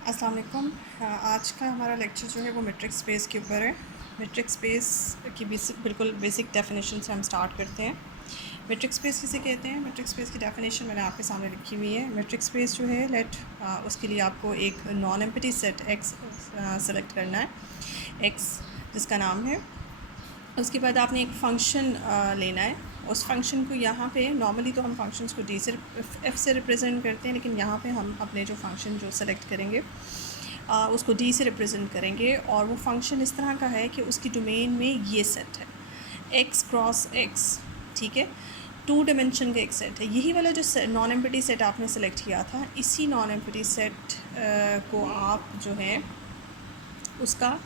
अस्सलाम वालेकुम। आज का हमारा लेक्चर जो है वो मैट्रिक्स स्पेस के ऊपर है। मैट्रिक्स स्पेस की बिल्कुल बेसिक डेफिनेशन से हम स्टार्ट करते हैं। मैट्रिक्स स्पेस किसे कहते हैं? मैट्रिक्स स्पेस की डेफिनेशन मैंने आपके सामने लिखी हुई है। मैट्रिक्स स्पेस जो है उसके लिए आपको एक non empty set x select करना है, एक्स जिसका नाम है। उसके बाद आपने एक फ़ंक्शन लेना है। उस फंक्शन को यहाँ पे नॉर्मली तो हम फंक्शंस को डी से एफ से रिप्रेजेंट करते हैं, लेकिन यहाँ पे हम अपने जो फंक्शन जो सेलेक्ट करेंगे उसको डी से रिप्रेजेंट करेंगे। और वो फंक्शन इस तरह का है कि उसकी डोमेन में ये सेट है एक्स क्रॉस एक्स, ठीक है। 2 डायमेंशन का एक सेट है। यही वाला जो नॉन एम्प्टी सेट आपने सेलेक्ट किया था, इसी नॉन एम्प्टी सेट को आप जो है उसका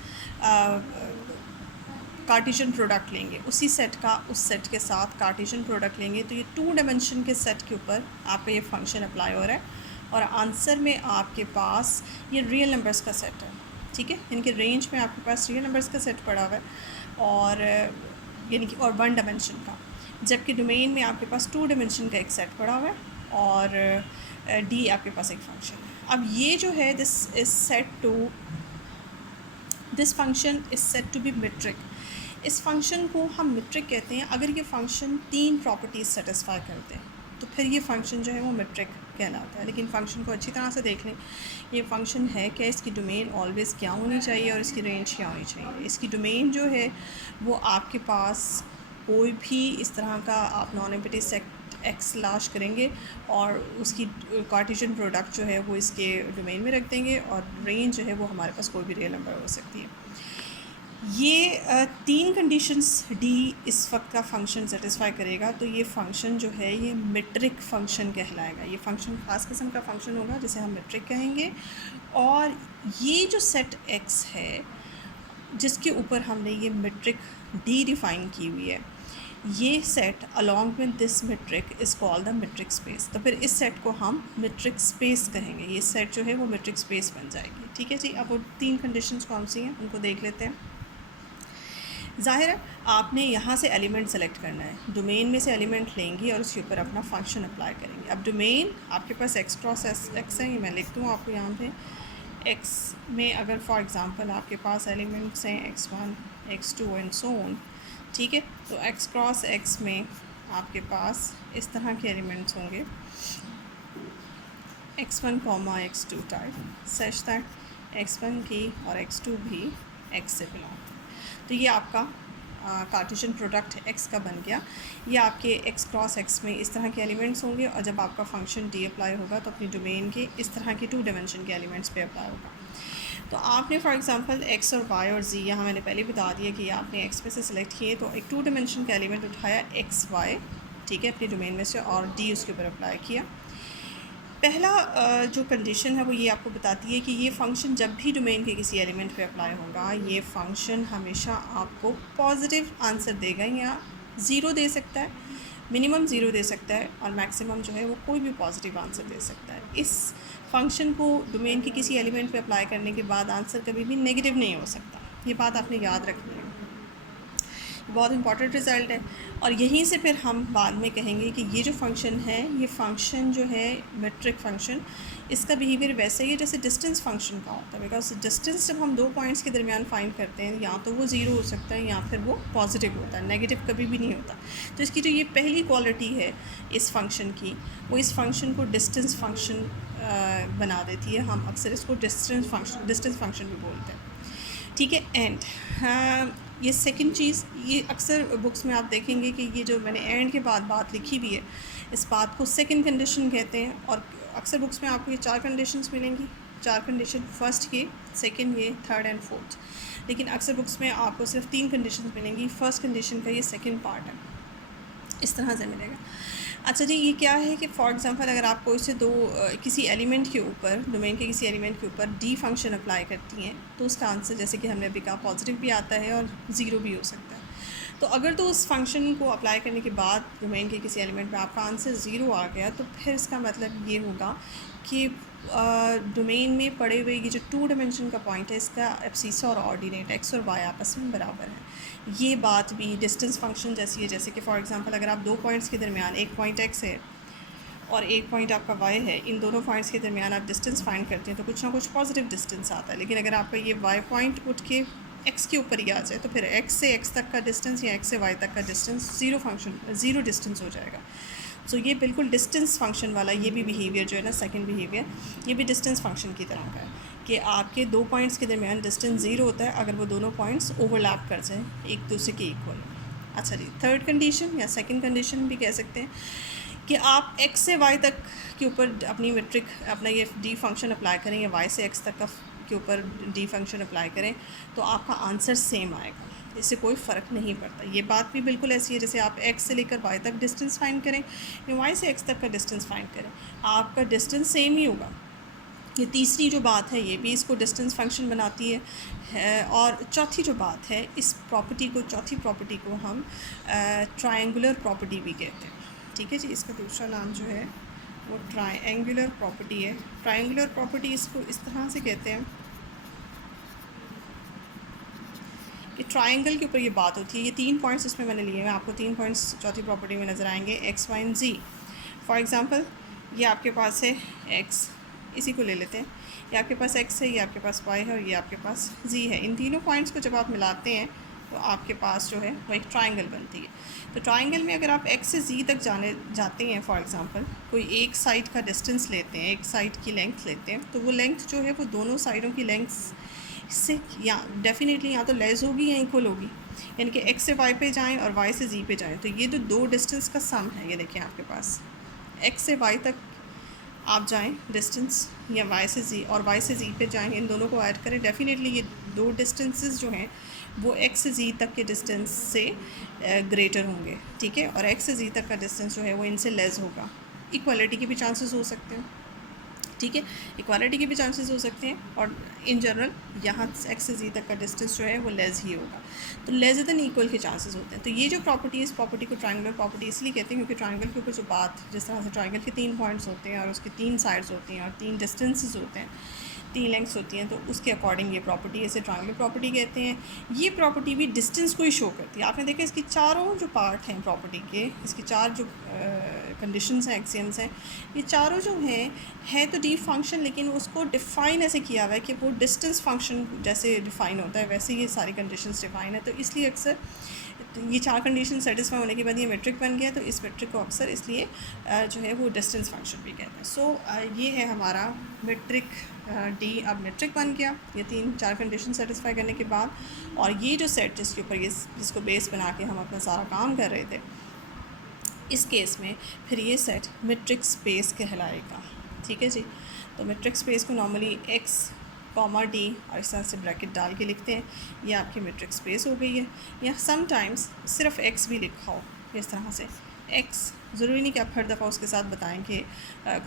कार्टेशियन प्रोडक्ट लेंगे, उसी सेट का उस सेट के साथ कार्टेशियन प्रोडक्ट लेंगे। तो ये 2 डायमेंशन के सेट के ऊपर आपका ये फंक्शन अप्लाई हो रहा है। और आंसर में आपके पास ये रियल नंबर्स का सेट है, ठीक है। इनके रेंज में आपके पास रियल नंबर्स का सेट पड़ा हुआ है, और यानी कि और 1 डायमेंशन का, जबकि डोमेन में आपके पास 2 डायमेंशन का एक सेट पड़ा हुआ है, और डी आपके पास एक फंक्शन है। अब ये जो है this function is set to be metric. इस फंक्शन को हम मेट्रिक कहते हैं अगर ये फंक्शन 3 प्रॉपर्टीज़ सेटिस्फाई करते हैं, तो फिर ये फंक्शन जो है वो मेट्रिक कहलाता है। लेकिन फंक्शन को अच्छी तरह से देख लें, ये फंक्शन है क्या, इसकी डोमेन ऑलवेज़ क्या होनी चाहिए और इसकी रेंज क्या होनी चाहिए। इसकी डोमेन जो है वो आपके पास कोई भी इस तरह का आप नॉन एम्प्टी सेट एक्स लाश करेंगे और उसकी कार्टेशियन प्रोडक्ट जो है वो इसके डोमेन में रख देंगे, और रेंज जो है वो हमारे पास कोई भी रियल नंबर हो सकती है। ये 3 कंडीशंस डी इस वक्त का फंक्शन सेटिस्फाई करेगा, तो ये फ़ंक्शन जो है ये मेट्रिक फ़ंक्शन कहलाएगा। ये फ़ंक्शन ख़ास किस्म का फ़ंक्शन होगा जिसे हम मेट्रिक कहेंगे। और ये जो सेट एक्स है जिसके ऊपर हमने ये मेट्रिक डी डिफ़ाइन की हुई है, ये set along with this metric is called the metric space. तो फिर इस सेट को हम मेट्रिक स्पेस कहेंगे। ये सेट जो है वो मेट्रिक स्पेस बन जाएगी, ठीक है जी। अब वो 3 कंडीशंस कौन सी हैं उनको देख लेते हैं। ज़ाहिर है आपने यहाँ से एलिमेंट सेलेक्ट करना है, डोमेन में से एलिमेंट लेंगी और उसके ऊपर अपना फंक्शन अप्लाई करेंगे। अब डोमेन आपके पास एक्स क्रॉस एक्स है, ये मैं लिख दूँ आपको यहाँ पे। एक्स में अगर फॉर एग्ज़ाम्पल आपके पास एलिमेंट्स हैं x1 x2 and so on, ठीक है। तो एक्स क्रॉस एक्स में आपके पास इस तरह के एलिमेंट्स होंगे x1, x2 type, such that x1 की और x2 भी x से बिलोंग। तो ये आपका कार्टेशियन प्रोडक्ट x का बन गया। ये आपके x क्रॉस x में इस तरह के एलिमेंट्स होंगे, और जब आपका फंक्शन डी अप्लाई होगा तो अपनी डोमेन के इस तरह के 2 डायमेंशन के एलिमेंट्स पे अप्लाई होगा। तो आपने फॉर एग्जांपल x और y और z, यहाँ मैंने पहले बता दिया कि आपने x में से सिलेक्ट किए, तो एक 2 डायमेंशन का एलिमेंट उठाया x y, ठीक है, अपनी डोमेन में से, और डी उसके ऊपर अप्लाई किया। पहला जो कंडीशन है वो ये आपको बताती है कि ये फ़ंक्शन जब भी डोमेन के किसी एलिमेंट पे अप्लाई होगा, ये फ़ंक्शन हमेशा आपको पॉजिटिव आंसर देगा, या ज़ीरो दे सकता है, मिनिमम ज़ीरो दे सकता है, और मैक्सिमम जो है वो कोई भी पॉजिटिव आंसर दे सकता है। इस फंक्शन को डोमेन के किसी एलिमेंट पे अप्लाई करने के बाद आंसर कभी भी नेगेटिव नहीं हो सकता। ये बात आपने याद रखनी है, बहुत इंपॉर्टेंट रिज़ल्ट है। और यहीं से फिर हम बाद में कहेंगे कि ये जो फंक्शन है, ये फंक्शन जो है मेट्रिक फंक्शन, इसका बिहेवियर वैसे ही है जैसे डिस्टेंस फंक्शन का होता है। बिकॉज डिस्टेंस जब हम 2 पॉइंट्स के दरमियान फाइंड करते हैं, या तो वो ज़ीरो हो सकता है या फिर वो पॉजिटिव होता है, नेगेटिव कभी भी नहीं होता। तो इसकी जो ये पहली क्वालिटी है इस फंक्शन की, वो इस फंक्शन को डिस्टेंस फंक्शन बना देती है। हम अक्सर इसको डिस्टेंस फंक्शन भी बोलते हैं, ठीक है। एंड ये सेकंड चीज़, ये अक्सर बुक्स में आप देखेंगे कि ये जो मैंने एंड के बाद बात लिखी हुई है, इस बात को सेकंड कंडीशन कहते हैं। और अक्सर बुक्स में आपको ये 4 कंडीशंस मिलेंगी, 4 कंडीशन, फर्स्ट ये, सेकंड ये, थर्ड एंड फोर्थ। लेकिन अक्सर बुक्स में आपको सिर्फ 3 कंडीशंस मिलेंगी। फर्स्ट कंडीशन का ये सेकंड पार्ट है, इस तरह से मिलेगा। अच्छा जी, ये क्या है कि फॉर एग्जांपल अगर आप कोई से किसी एलिमेंट के ऊपर, डोमेन के किसी एलिमेंट के ऊपर डी फंक्शन अप्लाई करती हैं, तो उसका आंसर जैसे कि हमने अभी कहा पॉजिटिव भी आता है और ज़ीरो भी हो सकता है। तो अगर तो उस फंक्शन को अप्लाई करने के बाद डोमेन के किसी एलिमेंट पे आपका आंसर ज़ीरो आ गया, तो फिर इसका मतलब ये होगा कि डोमेन में पड़े हुए ये जो 2 डायमेंशन का पॉइंट है, इसका एब्सीसा और ऑर्डिनेट एक्स और वाई आपस में बराबर है। ये बात भी डिस्टेंस फंक्शन जैसी है, जैसे कि फॉर एग्जांपल अगर आप 2 पॉइंट्स के दरमियान, एक पॉइंट एक्स है और एक पॉइंट आपका y है, इन दोनों पॉइंट्स के दरमियान आप डिस्टेंस फाइंड करते हैं तो कुछ ना कुछ पॉजिटिव डिस्टेंस आता है। लेकिन अगर आपका ये y पॉइंट उठ के x के ऊपर ही आ जाए तो फिर x से x तक का डिस्टेंस या x से y तक का डिस्टेंस ज़ीरो डिस्टेंस हो जाएगा। सो ये बिल्कुल डिस्टेंस फंक्शन वाला ये भी बिहेवियर जो है ना, सेकंड बिहेवियर, ये भी डिस्टेंस फंक्शन की तरह का है कि आपके दो पॉइंट्स के दरमियान डिस्टेंस ज़ीरो होता है अगर वो दोनों पॉइंट्स ओवरलैप कर जाएँ एक दूसरे के इक्वल। अच्छा जी, थर्ड कंडीशन या सेकंड कंडीशन भी कह सकते हैं कि आप x से y तक के ऊपर अपनी मेट्रिक अपना ये d फंक्शन अप्लाई करें या y से x तक का के ऊपर d फंक्शन अप्लाई करें तो आपका आंसर सेम आएगा, इससे कोई फ़र्क नहीं पड़ता। ये बात भी बिल्कुल ऐसी है जैसे आप x से लेकर y तक डिस्टेंस फाइंड करें या y से x तक का डिस्टेंस फाइंड करें, आपका डिस्टेंस सेम ही होगा। ये तीसरी जो बात है ये भी इसको डिस्टेंस फंक्शन बनाती है। और चौथी जो बात है, इस प्रॉपर्टी को, चौथी प्रॉपर्टी को हम ट्रायंगुलर प्रॉपर्टी भी कहते हैं। ठीक है जी, इसका दूसरा नाम जो है वो ट्रायंगुलर प्रॉपर्टी है। ट्रायंगुलर प्रॉपर्टी इसको इस तरह से कहते हैं कि ट्रायंगल के ऊपर ये बात होती है। ये 3 पॉइंट्स इसमें मैंने लिए हैं, आपको 3 पॉइंट्स चौथी प्रॉपर्टी में नज़र आएंगे, x, y and z। For example ये आपके पास है x, इसी को ले लेते हैं, ये आपके पास x है, ये आपके पास y है और ये आपके पास z है। इन तीनों पॉइंट्स को जब आप मिलाते हैं तो आपके पास जो है वो एक ट्रायंगल बनती है। तो ट्रायंगल में अगर आप x से z तक जाते हैं, फॉर एग्ज़ाम्पल कोई एक साइड का डिस्टेंस लेते हैं, एक साइड की लेंथ लेते हैं, तो वो लेंथ जो है वो दोनों साइडों की लेंथ से या डेफिनेटली या तो लेस होगी या इक्वल होगी, यानी कि x से y पे जाएं और y से z पे जाएं। तो ये जो दो डिस्टेंस का सम है, ये देखिए आपके पास x से y तक आप जाएं डिस्टेंस या y से z और y से z पे जाएं, इन दोनों को ऐड करें, डेफिनेटली ये दो डिस्टेंसेस जो हैं वो x से z तक के डिस्टेंस से ग्रेटर होंगे। ठीक है, और x से z तक का डिस्टेंस जो है वो इनसे लेस होगा। इक्वालिटी के भी चांसेस हो सकते हैं। ठीक है, इक्वालिटी के भी चांसेस हो सकते हैं और इन जनरल यहाँ x से z तक का डिस्टेंस जो है वो लेस ही होगा, तो लेस देन इक्वल के चांसेस होते हैं। तो ये जो प्रॉपर्टी है, इस प्रॉपर्टी को ट्रायंगुलर प्रॉपर्टी इसलिए कहते हैं क्योंकि ट्रायंगल के ऊपर जो बात, जिस तरह से ट्रायंगल के 3 पॉइंट्स होते हैं और उसके 3 साइड्स होती हैं और 3 डिस्टेंसेस होते हैं, 3 लेंथ्स होती हैं, तो उसके अकॉर्डिंग ये प्रॉपर्टी, इसे ट्रायंगुलर प्रॉपर्टी कहते हैं। ये प्रॉपर्टी भी डिस्टेंस को ही शो करती है। आपने देखा इसकी चारों जो पार्ट हैं प्रॉपर्टी के, इसकी 4 जो कंडीशंस हैं, एक्सियम्स हैं, ये चारों जो हैं है तो डी फंक्शन, लेकिन उसको डिफ़ाइन ऐसे किया हुआ है कि वो डिस्टेंस फंक्शन जैसे डिफ़ाइन होता है वैसे ये सारी कंडीशंस डिफ़ाइन है। तो इसलिए अक्सर ये 4 कंडीशन सेटिस्फाई होने के बाद ये मेट्रिक बन गया, तो इस मेट्रिक को अक्सर इसलिए जो है वो डिस्टेंस फंक्शन भी कहते हैं। सो ये है हमारा मेट्रिक डी अब मेट्रिक बन गया ये 3-4 कंडीशन सेटिस्फाई करने के बाद। और ये जो सेट जिसके ऊपर ये जिसको बेस बना के हम अपना सारा काम कर रहे थे, इस केस में फिर ये सेट मेट्रिक स्पेस कहलाएगा। ठीक है जी, तो मेट्रिक स्पेस को नॉर्मली x, डी और इस तरह से ब्रैकेट डाल के लिखते हैं, ये आपकी मेट्रिक स्पेस हो गई है। या समटाइम्स सिर्फ x भी लिखा हो इस तरह से, x ज़रूरी नहीं कि आप हर दफ़ा उसके साथ बताएं कि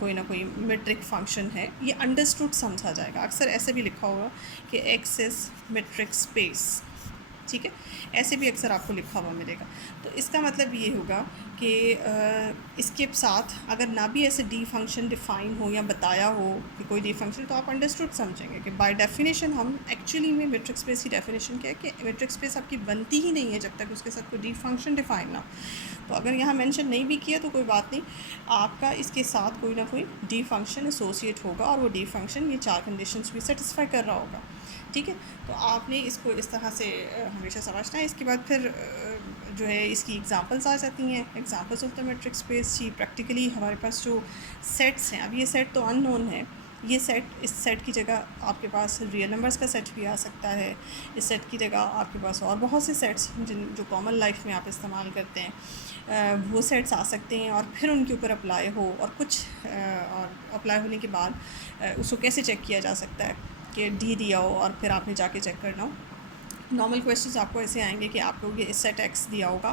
कोई ना कोई मेट्रिक फंक्शन है, ये अंडरस्टूड समझा जाएगा। अक्सर ऐसे भी लिखा होगा कि x इज़ मेट्रिक स्पेस। ठीक है, ऐसे भी अक्सर आपको लिखा हुआ मिलेगा। तो इसका मतलब ये होगा कि इसके साथ अगर ना भी ऐसे डी फंक्शन डिफ़ाइन हो या बताया हो कि कोई डी फंक्शन, तो आप अंडरस्टूड समझेंगे कि बाय डेफिनेशन हम एक्चुअली में मेट्रिक स्पेस की डेफिनेशन क्या है कि मेट्रिक स्पेस आपकी बनती ही नहीं है जब तक उसके साथ कोई डी फंक्शन डिफ़ाइन ना। तो अगर यहाँ मेंशन नहीं भी किया तो कोई बात नहीं, आपका इसके साथ कोई ना कोई डी फंक्शन एसोसिएट होगा और वो डी फंक्शन ये 4 कंडीशंस भी सेटिस्फाई कर रहा होगा। ठीक है, तो आपने इसको इस तरह से हमेशा समझना है। इसके बाद फिर जो है इसकी एग्जांपल्स आ जाती हैं, examples of the metric space. जी प्रैक्टिकली हमारे पास जो सेट्स हैं, अब ये सेट तो अननोन है, ये सेट, इस सेट की जगह आपके पास रियल नंबर्स का सेट भी आ सकता है, इस सेट की जगह आपके पास और बहुत से सेट्स जो कॉमन लाइफ में आप इस्तेमाल करते हैं वो सेट्स आ सकते हैं और फिर उनके ऊपर अप्लाई हो और कुछ और अप्लाई होने के बाद उसको कैसे चेक किया जा सकता है कि डी दिया हो और फिर आपने जाके चेक करना हो। नॉर्मल क्वेश्चंस आपको ऐसे आएंगे कि आपको ये सेट एक्स दिया होगा,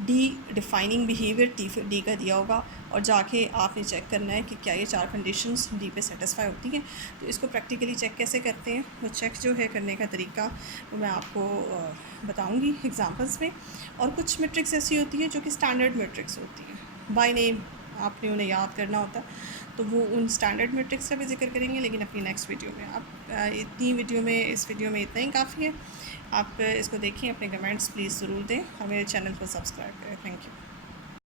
डी डिफाइनिंग बिहेवियर डी का दिया होगा और जाके आपने चेक करना है कि क्या ये 4 कंडीशंस डी पे सेटिस्फाई होती हैं। तो इसको प्रैक्टिकली चेक कैसे करते हैं, वो चेक जो है करने का तरीका वो मैं आपको बताऊंगी एग्जांपल्स में। और कुछ मेट्रिक्स ऐसी होती है जो कि स्टैंडर्ड मेट्रिक्स होती हैं, बाय नेम आपने उन्हें याद करना होता, तो वो उन स्टैंडर्ड मेट्रिक्स का भी जिक्र करेंगे, लेकिन अपनी नेक्स्ट वीडियो में। आप इतनी वीडियो में, इस वीडियो में इतना ही काफ़ी है। आप इसको देखें, अपने कमेंट्स प्लीज़ ज़रूर दें और मेरे चैनल को सब्सक्राइब करें। Thank you.